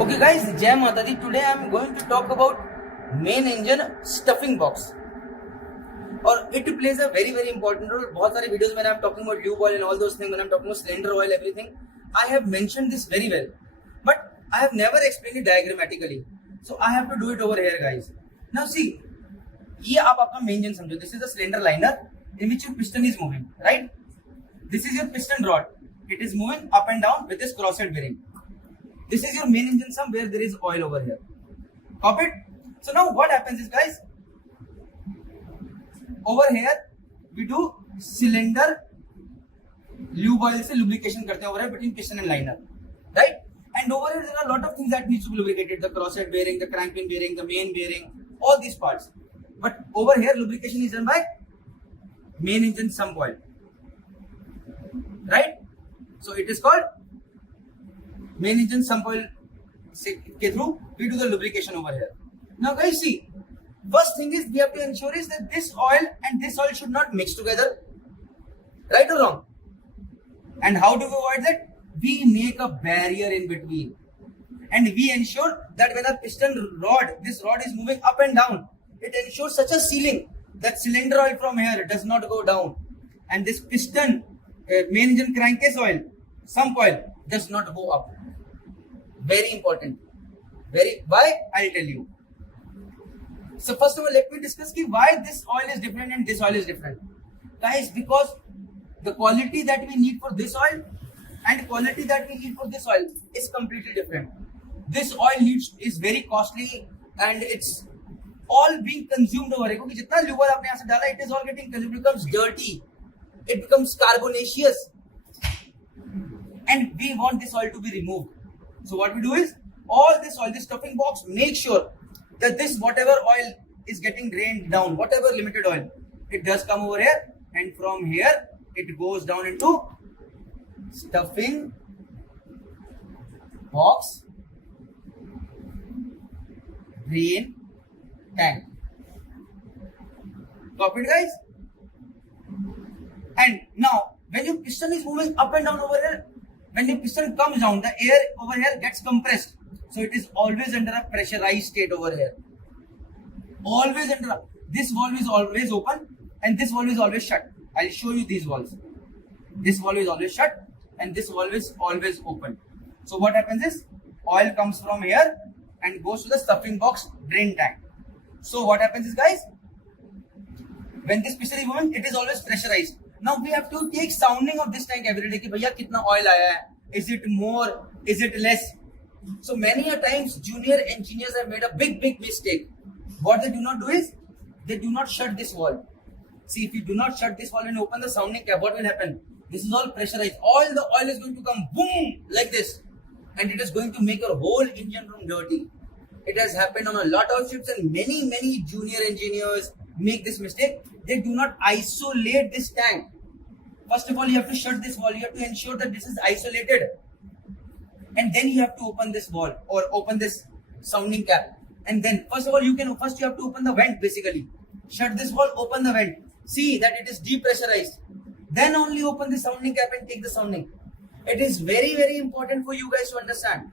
Okay guys, Jai Mata Di. Today I am going to talk about main engine stuffing box. और it plays a very very important role. बहुत सारे videos when I am talking about lube oil and all those things, when I am talking about cylinder oil, everything, I have mentioned this very well. But I have never explained it diagrammatically. So I have to do it over here guys. Now see, ये आप आपका main engine समझो. This is a cylinder liner in which your piston is moving, right? This is your piston rod. It is moving up and down with this crosshead bearing. This is your main engine sum where there is oil over here. Copy it? So now what happens is guys, over here we do cylinder lube oil से lubrication करते हैं over here between piston and liner, right? And over here there are a lot of things that needs to be lubricated: the crosshead bearing, the crank pin bearing, the main bearing, all these parts. But over here lubrication is done by main engine sump oil, right? So it is called main engine sump oil के through we do the lubrication over here. Now guys see, first thing is we have to ensure is that this oil and this oil should not mix together, right or wrong? And how do we avoid that? We make a barrier in between and we ensure that when a piston rod, this rod is moving up and down, it ensures such a sealing that cylinder oil from here does not go down and this piston main engine crankcase oil, sump oil, does not go up. Very important. Why? I'll tell you. So first of all, let me discuss why this oil is different and this oil is different. Guys, because the quality that we need for this oil and quality that we need for this oil is completely different. This oil is very costly and it's all being consumed over here. क्योंकि जितना lube oil आपने यहाँ से डाला, it is all getting consumed. It becomes dirty. It becomes carbonaceous. And we want this oil to be removed. So what we do is, all this oil, this stuffing box, make sure that this whatever oil is getting drained down, whatever limited oil, it does come over here and from here it goes down into stuffing box drain tank. Copy it guys? And now when your piston is moving up and down over here, when the piston comes down, the air over here gets compressed. So it is always under a pressurized state over here. Always under. This valve is always open and this valve is always shut. I'll show you these valves. This valve is always shut and this valve is always open. So what happens is, oil comes from here and goes to the stuffing box drain tank. So what happens is guys, when this piston is moving, it is always pressurized. Now we have to take sounding of this tank every day कि भैया कितना oil आया है, is it more, is it less? So many a times junior engineers have made a big mistake. What they do not do is, they do not shut this valve. See, if you do not shut this valve and open the sounding cap, what will happen? This is all pressurized. All the oil is going to come boom like this, and it is going to make your whole engine room dirty. It has happened on a lot of ships, and many junior engineers make this mistake. They do not isolate this tank. First of all, you have to shut this valve. You have to ensure that this is isolated. And then you have to open this valve or open this sounding cap. And then, first of all, you have to open the vent basically. Shut this valve, open the vent. See that it is depressurized. Then only open the sounding cap and take the sounding. It is very important for you guys to understand.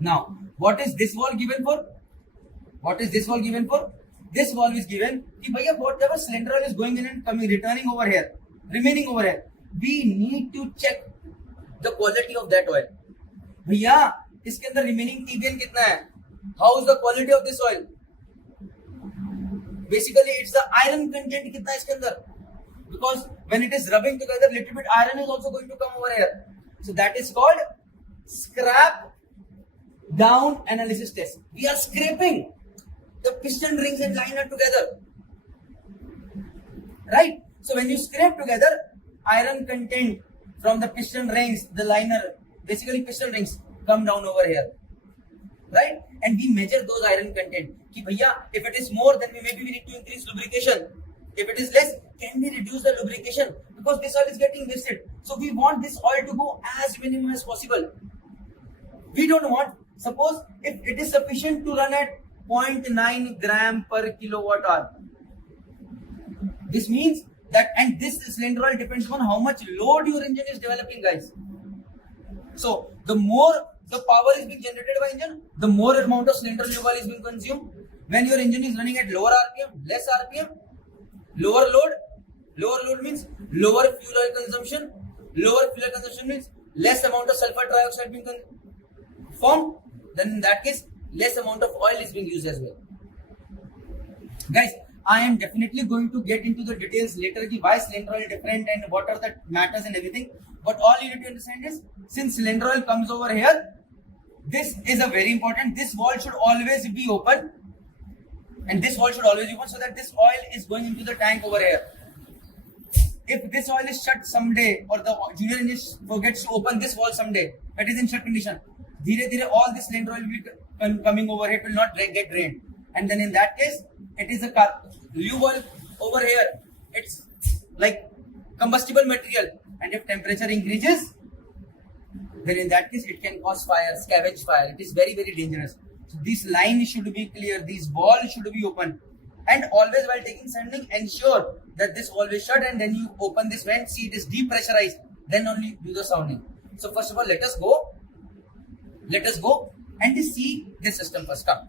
Now, what is this valve given for? What is this valve given for? This valve is given कि भैया whatever cylinder oil is going in and coming, returning over here, remaining over here, we need to check the quality of that oil. भैया इसके अंदर remaining TBN कितना है? How is the quality of this oil? Basically, it's the iron content कितना है इसके अंदर? Because when it is rubbing together, little bit iron is also going to come over here. So that is called scrap down analysis test. We are scraping the piston rings and liner together, right? So when you scrape together, iron content from the piston rings, the liner, basically piston rings, come down over here, right? And we measure those iron content. Ki bhaiya, if it is more, then maybe we need to increase lubrication. If it is less, can we reduce the lubrication? Because this oil is getting wasted. So we want this oil to go as minimum as possible. We don't want, suppose if it is sufficient to run at 0.9 gram per kilowatt hour. This means that, and this cylinder oil depends on how much load your engine is developing, guys. So the more the power is being generated by engine, the more amount of cylindrical fuel oil is being consumed. When your engine is running at lower RPM, less RPM, lower load means lower fuel oil consumption. Lower fuel oil consumption means less amount of sulfur dioxide being formed. Then in that case, less amount of oil is being used as well. Guys, I am definitely going to get into the details later why cylinder oil is different and what are the matters and everything. But all you need to understand is, since cylinder oil comes over here, this is a very important. This valve should always be open, and this valve should always be open so that this oil is going into the tank over here. If this oil is shut someday, or the junior engineer forgets to open this valve someday, that is in shut condition, all this cylinder oil will be coming over here, it will not get drained. And then in that case, it is a lube oil over here. It's like combustible material, and if temperature increases, then in that case it can cause fire, scavenge fire. It is very, very dangerous. So this line should be clear, these valves should be open, and always while taking sounding, ensure that this valve is shut, and then you open this vent, see it is depressurized, then only do the sounding. So first of all, let us go and see this system first. Come.